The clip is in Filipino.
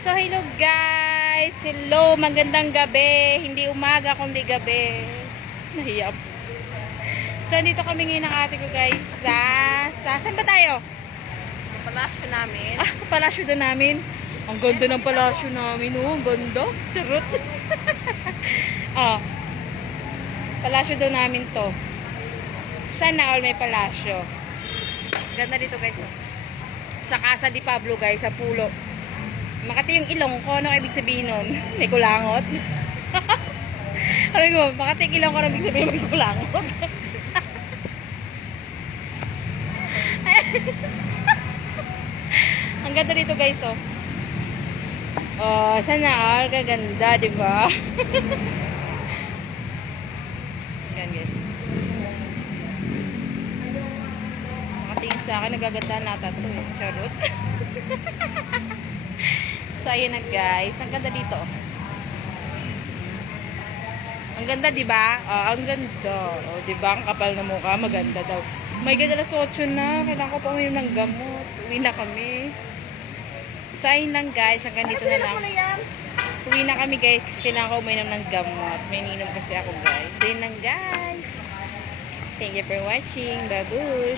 So, hello guys! Hello, magandang gabi. Hindi umaga, kundi gabi. Nahiya po. So, dito kami ngayon ng ate ko guys saan ba tayo? Sa palasyo namin. Sa palasyo doon namin. Ang ganda ng palasyo namin. Oh, ang ganda. Charot. Palasyo doon namin to. Sana all may palasyo. Ganda dito guys. Sa Casa di Pablo guys, sa Pulo. Makati yung ilong ko. Ano ibig sabihin nun? May kulangot. Sabi ko, makati yung ilong ko. Ano ibig sabihin may kulangot? Ang ganda dito guys, oh. Oh, sana all kaganda, di ba? Yan guys. Makatingin sa akin, nagagandahan nata ito eh. Charot. So, ayun na guys. Ang ganda dito. Ang ganda, di ba? Ang ganda. Di ba? Ang kapal na mukha. Maganda daw. May ganda, alas 8 na. Kailangan ko pa uminom ng gamot. Uwi na kami. So, ayun lang guys. Hanggang dito na lang. Uwi na kami guys. Kailangan ko uminom ng gamot. May ininom kasi ako guys. So, ayun lang guys. Thank you for watching. Babush!